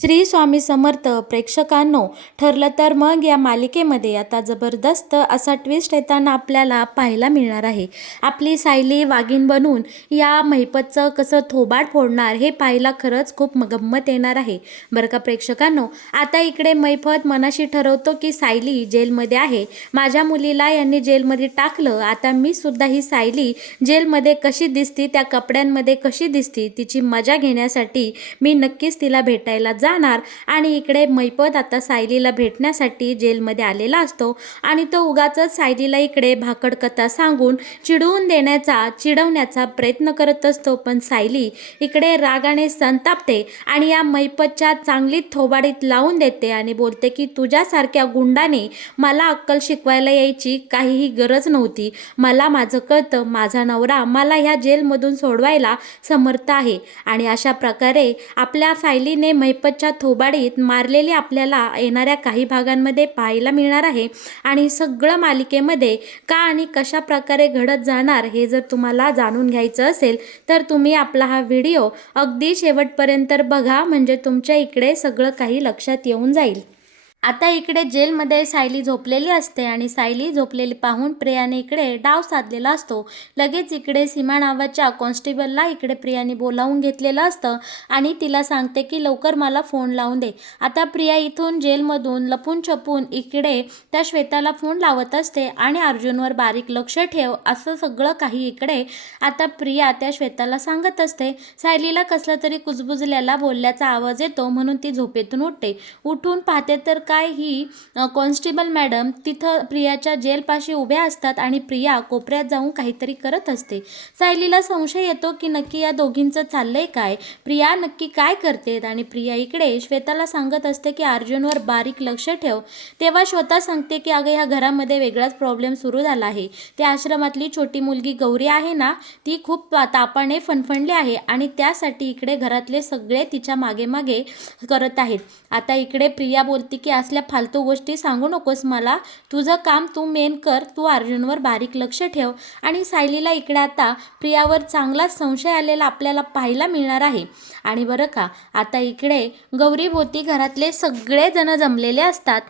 श्री स्वामी समर्थ. प्रेक्षकांनो, ठरलं तर मग या मालिकेमध्ये आता जबरदस्त असा ट्विस्ट येताना आपल्याला पाहायला मिळणार आहे. आपली सायली वाघीण बनून या महिपतचं कसं थोबाड फोडणार हे पाहायला खरंच खूप गंमत येणार आहे बरं का प्रेक्षकांनो. आता इकडे महिपत मनाशी ठरवतो की सायली जेलमध्ये आहे, माझ्या मुलीला यांनी जेलमध्ये टाकलं, आता मी सुद्धा ही सायली जेलमध्ये कशी दिसती, त्या कपड्यांमध्ये कशी दिसती, तिची मजा घेण्यासाठी मी नक्कीच तिला भेटायला जाणार. आणि इकडे महिपत आता सायलीला भेटण्यासाठी जेलमध्ये आलेला असतो आणि तो उगाचच सायलीला इकडे भाकड कथा सांगून चिडवण्याचा प्रयत्न करत असतो. पण सायली इकडे रागाने संतापते आणि या महिपतच्या चांगली थोबाडीत लावून देते आणि बोलते की तुझ्यासारख्या गुंडाने मला अक्कल शिकवायला यायची काहीही गरज नव्हती, मला माझं कळतं, माझा नवरा मला ह्या जेलमधून सोडवायला समर्थ आहे. आणि अशा प्रकारे आपल्या सायलीने महिपतच्या थोबाडीत मारलेली आपल्याला येणाऱ्या काही भागांमध्ये पाहायला मिळणार आहे. आणि सगळं मालिकेमध्ये का आणि कशा प्रकारे घडत जाणार हे जर तुम्हाला जाणून घ्यायचं असेल तर तुम्ही आपला हा व्हिडिओ अगदी शेवटपर्यंत बघा, म्हणजे तुमच्या इकडे सगळं काही लक्षात येऊन जाईल. आता इकडे जेलमध्ये सायली झोपलेली असते आणि सायली झोपलेली पाहून प्रियाने इकडे डाव साधलेला असतो. लगेच इकडे सीमा नावाच्या कॉन्स्टेबलला इकडे प्रियाने बोलावून घेतलेलं असतं आणि तिला सांगते की लवकर मला फोन लावून दे. आता प्रिया इथून जेलमधून लपून छपून इकडे त्या श्वेताला फोन लावत असते आणि अर्जुनवर बारीक लक्ष ठेव असं सगळं काही इकडे आता प्रिया त्या श्वेताला सांगत असते. सायलीला कसला तरी कुजबुजल्याला बोलल्याचा आवाज येतो म्हणून ती झोपेतून उठते. उठून पाहते तर काय ही कॉन्स्टेबल मॅडम तिथं प्रियाच्या जेलपाशी उभ्या असतात आणि प्रिया कोपऱ्यात जाऊन काहीतरी करत असते. सायलीला संशय येतो की नक्की या दोघींचं चाललंय काय, प्रिया नक्की काय करते. आणि प्रिया इकडे श्वेताला सांगत असते की अर्जुनवर बारीक लक्ष ठेव. तेव्हा श्वेता सांगते की अगं ह्या घरामध्ये वेगळाच प्रॉब्लेम सुरू झाला आहे, त्या आश्रमातली छोटी मुलगी गौरी आहे ना, ती खूप तापाने फणफणली आहे आणि त्यासाठी इकडे घरातले सगळे तिच्या मागे मागे करत आहेत. आता इकडे प्रिया बोलते की असल्या फालतू गोष्टी सांगू नकोस मला, तुझं काम तू मेन कर, तू अर्जुनवर बारीक लक्ष ठेव. आणि सायलीला इकडे आता प्रियावर चांगला संशय आलेला आपल्याला पाहायला मिळणार आहे. आणि बरं का, आता इकडे गौरीभोवती घरातले सगळे जण जमलेले असतात.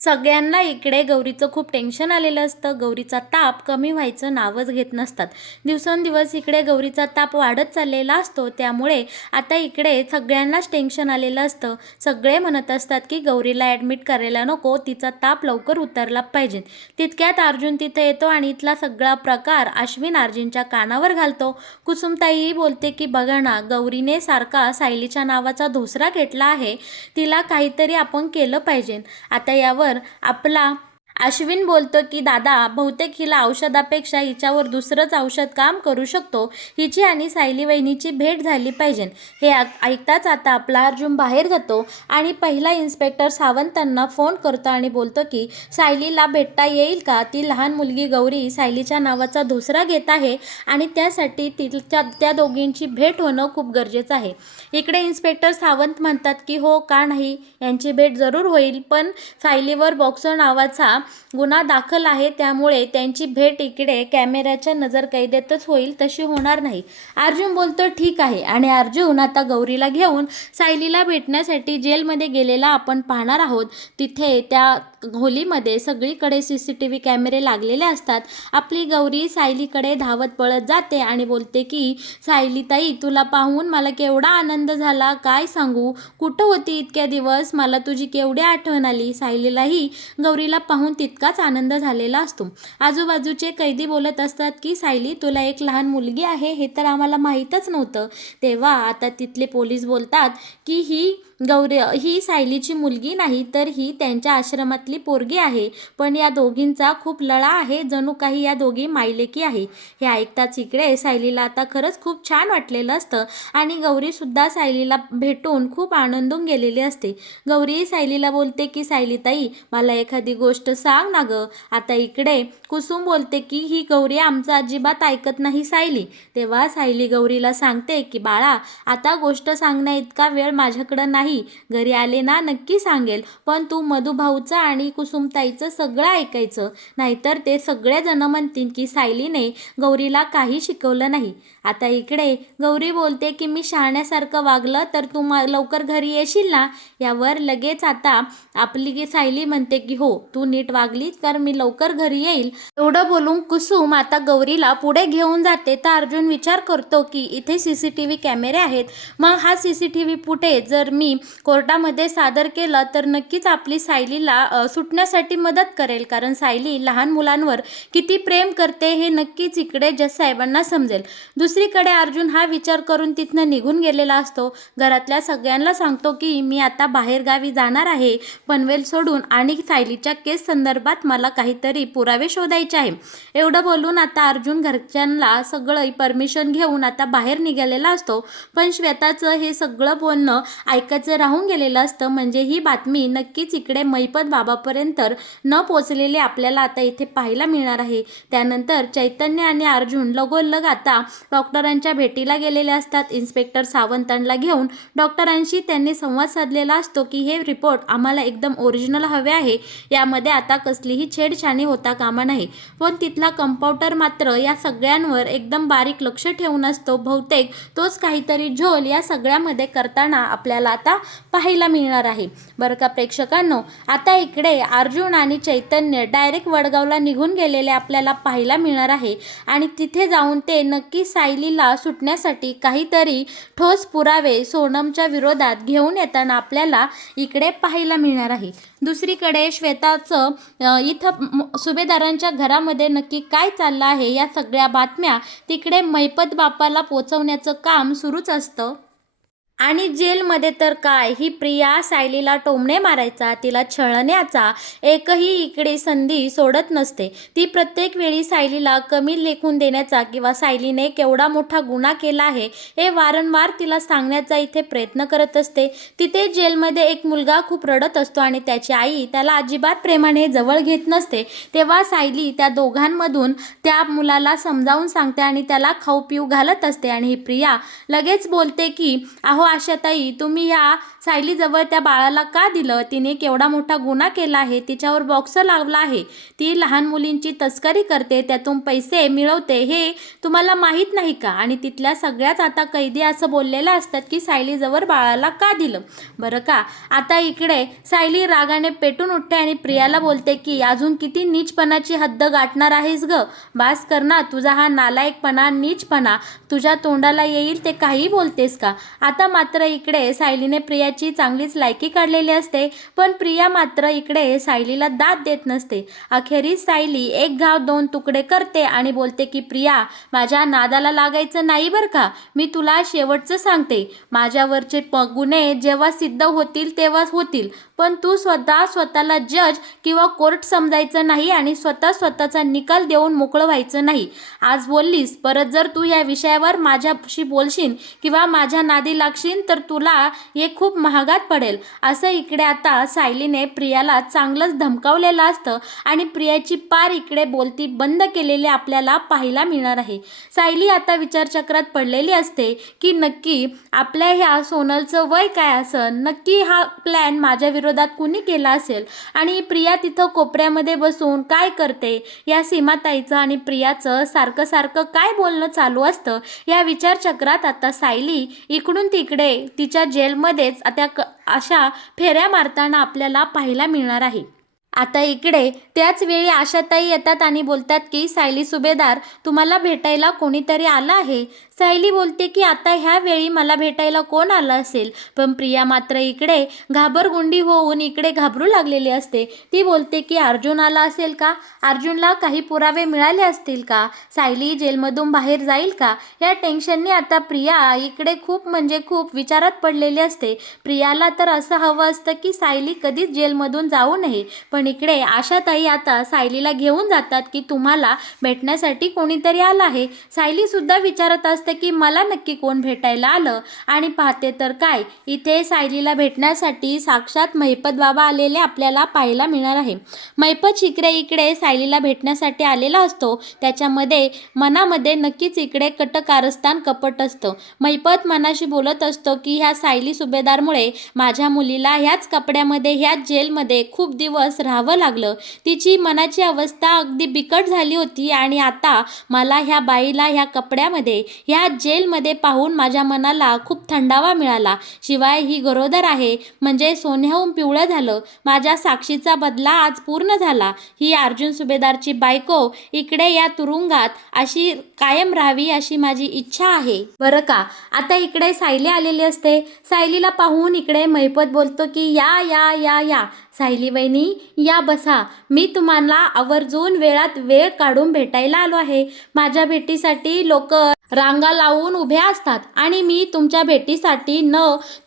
सगळ्यांना इकडे गौरीचं खूप टेन्शन आलेलं असतं. गौरीचा ताप कमी व्हायचं नावच घेत नसतात. दिवसेंदिवस इकडे गौरीचा ताप वाढत चाललेला असतो. त्यामुळे आता इकडे सगळ्यांनाच टेन्शन आलेलं असतं. सगळे म्हणत असतात की गौरीला ॲडमिट करायला नको, तिचा ताप लवकर उतरला पाहिजे. तितक्यात अर्जुन तिथे येतो आणि इथला सगळा प्रकार अश्विन अर्जुनच्या कानावर घालतो. कुसुमताईही बोलते की बघा ना, गौरीने सारखा सायलीच्या नावाचा धोसरा घेतला आहे, तिला काहीतरी आपण केलं पाहिजे. आता यावर आपला अश्विन बोलतो की दादा, बहुतेक हिला औषधापेक्षा हिच्यावर दुसरंच औषध काम करू शकतो, हिची आणि सायली वहिनीची भेट झाली पाहिजे. हे ऐकताच आता आपला अर्जुन बाहेर जातो आणि पहिला इन्स्पेक्टर सावंतांना फोन करतो आणि बोलतो की सायलीला भेटता येईल का, ती लहान मुलगी गौरी सायलीच्या नावाचा धोसरा घेत आहे आणि त्यासाठी त्या दोघींची भेट होणं खूप गरजेचं आहे. इकडे इन्स्पेक्टर सावंत म्हणतात की हो का नाही, यांची भेट जरूर होईल, पण सायलीवर बॉक्सर नावाचा गुन्हा दाखल आहे, त्यामुळे त्यांची भेट इकडे कॅमेऱ्याच्या नजरकैदेतच होईल, तशी होणार नाही. अर्जुन बोलतो ठीक आहे. आणि अर्जुन आता गौरीला घेऊन सायलीला भेटण्यासाठी जेलमध्ये गेलेला आपण पाहणार आहोत. तिथे त्या खोलीमध्ये सगळीकडे CCTV कॅमेरे लागलेले असतात. आपली गौरी सायलीकडे धावत पळत जाते आणि बोलते की सायली ताई, तुला पाहून मला केवढा आनंद झाला, काय सांगू, कुठं होती इतक्या दिवस, मला तुझी केवढी आठवण आली. सायलीलाही गौरीला पाहून तितकाच आनंद झालेला असतो. आजूबाजूचे कैदी बोलत असतात की सायली, तुला एक लहान मुलगी आहे, हे तर आम्हाला माहीतच नव्हतं. तेव्हा आता तिथले पोलीस बोलतात की ही सायलीची मुलगी नाही, तर ही त्यांच्या आश्रमातली पोरगी आहे, पण या दोघींचा खूप लळा आहे, जणू काही या दोघी मायलेकी आहे. हे ऐकताच इकडे सायलीला आता खरंच खूप छान वाटलेलं असतं आणि गौरीसुद्धा सायलीला भेटून खूप आनंदून गेलेली असते. गौरी सायलीला बोलते की सायली ताई, मला एखादी गोष्ट सांग ना गं. आता इकडे कुसुम बोलते की ही गौरी आमचं अजिबात ऐकत नाही सायली. तेव्हा सायली गौरीला सांगते की बाळा, आता गोष्ट सांगण्या इतका वेळ माझ्याकडं नाही, नाही, घरी आले ना नक्की सांगेल, पण तू मधुभाऊचं आणि कुसुमताईचं सगळं ऐकायचं, नाहीतर ते सगळेजण म्हणतील की सायलीने गौरीला काही शिकवलं नाही. आता इकडे गौरी बोलते की मी शहाण्यासारखं वागलं तर तू लवकर घरी येशील ना. यावर लगेच आता आपली सायली म्हणते की हो, तू नीट वागली तर मी लवकर घरी येईल. एवढं बोलून कुसुम आता गौरीला पुढे घेऊन जाते, तर अर्जुन विचार करतो की इथे CCTV कॅमेरे आहेत, मग हा CCTV फुटेज जर मी कोर्टामध्ये सादर केलं तर नक्कीच आपली सायलीला सुटण्यासाठी मदत करेल, कारण सायली लहान मुलांवर किती प्रेम करते हे नक्कीच इकडे जज साहेबांना समजेल. दुसरीकडे अर्जुन हा विचार करून तिथनं निघून गेलेला असतो. घरातल्या सगळ्यांना सांगतो की मी आता बाहेरगावी जाणार आहे पनवेल सोडून, आणि सायलीच्या केस संदर्भात मला काहीतरी पुरावे शोधायचे आहे. एवढं बोलून आता अर्जुन घरच्यांना सगळं परमिशन घेऊन आता बाहेर निघालेला असतो. पण श्वेताचं हे सगळं बोलणं ऐकायचं राहून गेलेलं असतं. म्हणजे ही बातमी नक्कीच इकडे महिपत बाबापर्यंत न पोचलेली आपल्याला आता इथे पाहायला मिळणार आहे. त्यानंतर चैतन्य आणि अर्जुन लगोलग आता डॉक्टरांच्या भेटीला गेलेले असतात. इन्स्पेक्टर सावंतांना घेऊन डॉक्टरांशी त्यांनी संवाद साधलेला असतो की हे रिपोर्ट आम्हाला एकदम ओरिजिनल हवे आहे, यामध्ये आता कसलीही छेडछाणी होता कामा नाही. पण तिथला कंपाऊंडर मात्र या सगळ्यांवर एकदम बारीक लक्ष ठेवून असतो. बहुतेक तोच काहीतरी झोल या सगळ्यामध्ये करताना आपल्याला आता पाहायला मिळणार आहे. बरं का प्रेक्षकांनो, आता इकडे अर्जुन आणि चैतन्य डायरेक्ट वडगावला निघून गेलेले आपल्याला पाहायला मिळणार आहे, आणि तिथे जाऊन ते नक्की सायलीला सुटण्यासाठी काहीतरी ठोस पुरावे सोनमच्या विरोधात घेऊन येताना आपल्याला इकडे पाहायला मिळणार आहे. दुसरीकडे श्वेताचं इथं सुभेदारांच्या घरामध्ये नक्की काय चाललं आहे या सगळ्या बातम्या तिकडे महिपत बापाला पोचवण्याचं काम सुरूच असतं. आणि जेलमध्ये तर काय, ही प्रिया सायलीला टोमणे मारायचा, तिला छळण्याचा एकही इकडे संधी सोडत नसते. ती प्रत्येक वेळी सायलीला कमी लेखून देण्याचा किंवा सायलीने केवढा मोठा गुन्हा केला आहे हे वारंवार तिला सांगण्याचा इथे प्रयत्न करत असते. तिथे जेलमध्ये एक मुलगा खूप रडत असतो आणि त्याची आई त्याला अजिबात प्रेमाने जवळ घेत नसते. तेव्हा सायली त्या दोघांमधून त्या मुलाला समजावून सांगते आणि त्याला खाऊ पिऊ घालत असते. आणि ही प्रिया लगेच बोलते की अहो आशाताई, तुम्ही ह्या सायलीजवळ त्या बाळाला का दिलं? तिने केवढा मोठा गुन्हा केला आहे, तिच्यावर बॉक्स लावला आहे, ती लहान मुलींची तस्करी करते, त्यातून पैसे मिळवते, हे तुम्हाला माहीत नाही का? आणि तिथल्या सगळ्याच आता कैदी असं बोललेल्या असतात की सायलीजवळ बाळाला का दिलं. बरं का, आता इकडे सायली रागाने पेटून उठते आणि प्रियाला बोलते की अजून किती नीचपणाची हद्द गाठणार आहेस ग? बास कर ना, तुझा हा नालायकपणा, नीचपणा तुझ्या तोंडाला येईल ते काही बोलतेस का? आता मात्र इकडे सायलीने प्रियाची चांगलीच लायकी काढलेली असते, पण प्रिया मात्र इकडे सायलीला दाद देत नसते. अखेरीस सायली एक घाव दोन तुकडे करते आणि बोलते की प्रिया, माझ्या नादाला लागायचं नाही बरं का, मी तुला शेवटचं सांगते, माझ्यावरचे गुन्हे जेव्हा सिद्ध होतील तेव्हाच होतील, पण तू स्वतःला जज किंवा कोर्ट समजायचं नाही आणि स्वतःचा निकाल देऊन मोकळं व्हायचं नाही. आज बोललीस, परत जर तू या विषयावर माझ्याशी बोलशील किंवा माझ्या नादी लागशील तर तुला हे खूप महागात पडेल, असं इकडे आता सायलीने प्रियाला चांगलंच धमकावलेलं असतं आणि प्रियाची पार इकडे बोलती बंद केलेली आपल्याला पाहायला मिळणार आहे. सायली आता विचारचक्रात पडलेली असते की नक्की आपल्या ह्या सोनलचं वय काय असेल, नक्की हा प्लॅन माझ्या विरोधात कुणी केला असेल, आणि प्रिया तिथं कोपऱ्यामध्ये बसून काय करते, या सीमाताईचं आणि प्रियाचं सारखं काय बोलणं चालू असतं, या विचारचक्रात आता सायली इकडून तिकडे तिच्या जेलमध्येच आता अशा फेऱ्या मारताना आपल्याला पाहायला मिळणार आहे. आता इकडे त्याच वेळी आशाताई येतात आणि बोलतात की सायली सुभेदार, तुम्हाला भेटायला कोणीतरी आलं आहे. सायली बोलते की आता ह्या वेळी मला भेटायला कोण आलं असेल, पण प्रिया मात्र इकडे घाबरगुंडी होऊन इकडे घाबरू लागलेली असते. ती बोलते की अर्जुन आला असेल का, अर्जुनला काही पुरावे मिळाले असतील का, सायली जेलमधून बाहेर जाईल का, या टेन्शनने आता प्रिया इकडे खूप विचारात पडलेली असते. प्रियाला तर असं हवं असतं की सायली कधीच जेलमधून जाऊ नये, पण पण इकडे आशाताई आता सायलीला घेऊन जातात की तुम्हाला भेटण्यासाठी कोणीतरी आलं आहे. सायलीसुद्धा विचारत असते की मला नक्की कोण भेटायला आलं, आणि पाहते तर काय, इथे सायलीला भेटण्यासाठी साक्षात महिपत बाबा आलेले आपल्याला पाहायला मिळणार आहे. महिपत इकडे सायलीला भेटण्यासाठी आलेला असतो. त्याच्यामध्ये मनामध्ये नक्कीच इकडे कटकारस्थान कपट असतं. महिपत मनाशी बोलत असतो की ह्या सायली सुभेदारमुळे माझ्या मुलीला ह्याच कपड्यामध्ये ह्याच जेलमध्ये खूप दिवस राहावं लागलं. तिची मनाची अवस्था अगदी बिकट झाली होती आणि आता मला ह्या बाईला ह्या कपड्यामध्ये ह्या जेलमध्ये पाहून माझ्या मनाला खूप थंडावा मिळाला. शिवाय ही गरोदर आहे म्हणजे सोन्याहून पिवळं झालं. माझ्या साक्षीचा बदला आज पूर्ण झाला. ही अर्जुन सुभेदारची बायको इकडे या तुरुंगात अशी कायम राहावी अशी माझी इच्छा आहे बरं का. आता इकडे सायली आलेली असते. सायलीला पाहून इकडे महिपत बोलतो की या या या या सायली वहिनी या बसा, मी तुम्हाला आवर्जून वेळात वेळ काढून भेटायला आलो आहे. माझ्या भेटीसाठी लोक रांगा लावून उभ्या असतात आणि मी तुमच्या भेटीसाठी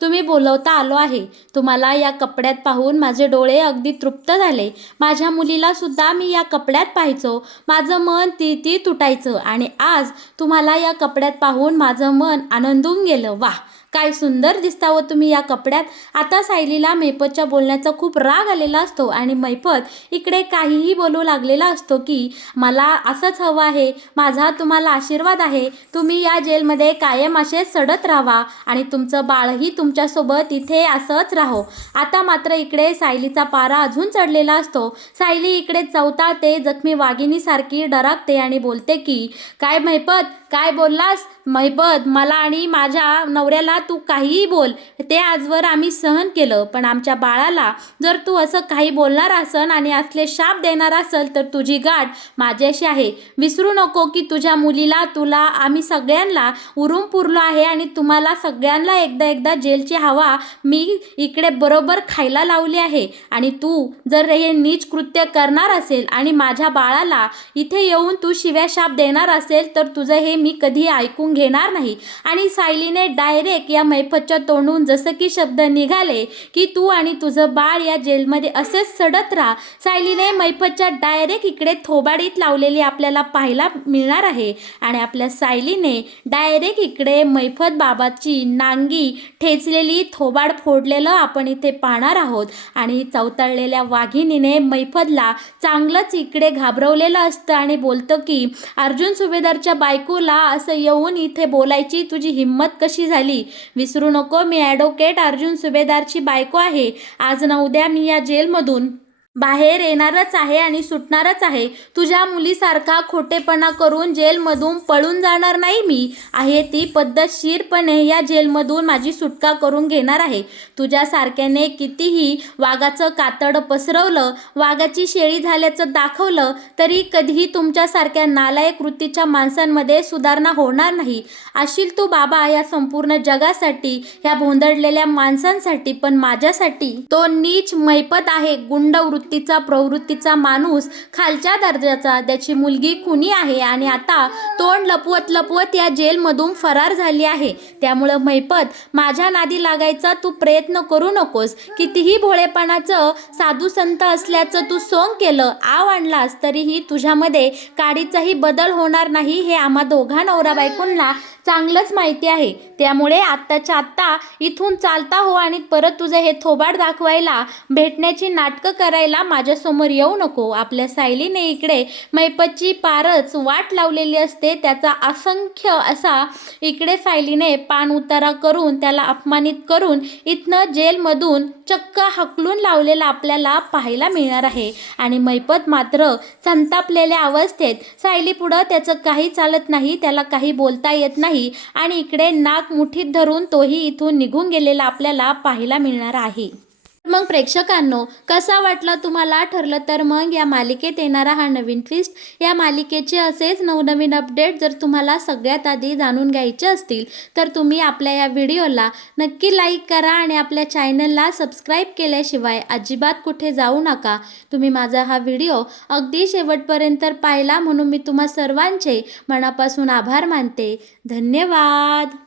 तुम्ही बोलवता आलो आहे. तुम्हाला या कपड्यात पाहून माझे डोळे अगदी तृप्त झाले. माझ्या मुलीला सुद्धा मी या कपड्यात पाहायचो, माझं मन ती तुटायचं आणि आज तुम्हाला या कपड्यात पाहून माझं मन आनंदून गेलं. वाह, काय सुंदर दिसता हो तुम्ही या कपड्यात. आता सायलीला महिपतच्या बोलण्याचा खूप राग आलेला असतो आणि महिपत इकडे काहीही बोलू लागलेला असतो की मला असंच हवं आहे, माझा तुम्हाला आशीर्वाद आहे, तुम्ही या जेलमध्ये कायम असेच सडत राहा आणि तुमचं बाळही तुमच्यासोबत इथे असंच राहो. आता मात्र इकडे सायलीचा पारा अजून चढलेला असतो. सायली इकडे चवताळते, जखमी वाघिणीसारखी डराकते आणि बोलते की काय महिपत, काय बोललास? महिपत, मला आणि माझ्या नवऱ्याला तू काहीही बोल, ते आजवर आम्ही सहन केलं, पण आमच्या बाळाला जर तू असं काही बोलणार असन आणि असले शाप देणार असेल तर तुझी गाठ माझ्याशी आहे. विसरू नको की तुझ्या मुलीला, तुला, आम्ही सगळ्यांना उरून पुरलो आहे आणि तुम्हाला सगळ्यांना एकदा जेलची हवा मी इकडे बरोबर खायला लावली आहे. आणि तू जर हे नीच कृत्य करणार असेल आणि माझ्या बाळाला इथे येऊन तू शिव्या शाप देणार असेल तर तुझं हे मी कधी ऐकून घेणार नाही. आणि सायलीने डायरेक्ट या महिपतच्या तोंडून जसं की शब्द निघाले की तू आणि तुझं बाळ या जेलमध्ये असेच सडत राहा, सायलीने महिपतच्या डायरेक्ट इकडे थोबाडीत लावलेली आपल्याला पाहायला मिळणार आहे. आणि आपल्या सायलीने डायरेक्ट इकडे महिपत बाबाची नांगी ठेचलेली थोबाड फोडलेलं आपण इथे पाहणार आहोत. आणि चवताळलेल्या वाघिणीने महिपतला चांगलंच इकडे घाबरवलेलं असतं आणि बोलतं की अर्जुन सुभेदारच्या बायकोला असं येऊन इथे बोलायची तुझी हिंमत कशी झाली? विसरू नको, मी ॲडव्होकेट अर्जुन सुभेदारची बायको आहे. आज ना उद्या मी या जेलमधून बाहेर येणारच आहे आणि सुटणारच आहे. तुझ्या मुलीसारखा खोटेपणा करून जेलमधून पळून जाणार नाही. मी आहे ती पद्धतशीरपणे या जेलमधून माझी सुटका करून घेणार आहे. तुझ्यासारख्याने कितीही वाघाचं कातडं पसरवलं, वाघाची शेळी झाल्याचं दाखवलं तरी कधीही तुमच्यासारख्या नालायक वृत्तीच्या माणसांमध्ये सुधारणा होणार नाही. अशील तू बाबा या संपूर्ण जगासाठी, ह्या भोंदडलेल्या माणसांसाठी, पण माझ्यासाठी तो नीच महिपत आहे, गुंड प्रवृत्तीचा माणूस, खालच्या दर्जाचा. त्याची मुलगी खुनी आहे आणि आता तोंड लपवत या जेलमधून फरार झाली आहे. त्यामुळं महिपत, माझ्या नादी लागायचा तू प्रयत्न करू नकोस. कितीही भोळेपणाचं साधू संत असल्याचं तू सोंग केलं, आव आणलास तरीही तुझ्यामध्ये काडीचाही बदल होणार नाही हे आम्हा दोघा नवरा बायकोंना चांगलंच माहिती आहे. त्यामुळे आत्ताच्या आत्ता इथून चालता हो आणि परत तुझं हे थोबाड दाखवायला, भेटण्याची नाटकं करायला माझ्यासमोर येऊ नको. आपल्या सायलीने इकडे महिपतची पारच वाट लावलेली असते. त्याचा असंख्य असा इकडे सायलीने पान उतारा करून त्याला अपमानित करून इथनं जेलमधून चक्क हकलून लावलेला आपल्याला पाहायला मिळणार आहे. आणि महिपत मात्र संतापलेल्या अवस्थेत, सायली पुढं त्याचं काही चालत नाही, त्याला काही बोलता येत नाही आणि इकडे नाक मुठीत धरून तोही इथून निघून गेलेला आपल्याला पाहायला मिळणार आहे. मग प्रेक्षकांनो, कसा वाटला तुम्हाला? ठरलं तर मग या मालिकेत येणारा हा नवीन ट्विस्ट, या मालिकेचे असेच नवनवीन अपडेट जर तुम्हाला सगळ्यात आधी जाणून घ्यायचे असतील तर तुम्ही आपल्या या व्हिडिओला नक्की लाईक करा आणि आपल्या चॅनलला सबस्क्राईब केल्याशिवाय अजिबात कुठे जाऊ नका. तुम्ही माझा हा व्हिडिओ अगदी शेवटपर्यंत पाहिला म्हणून मी तुम्हा सर्वांचे मनापासून आभार मानते. धन्यवाद.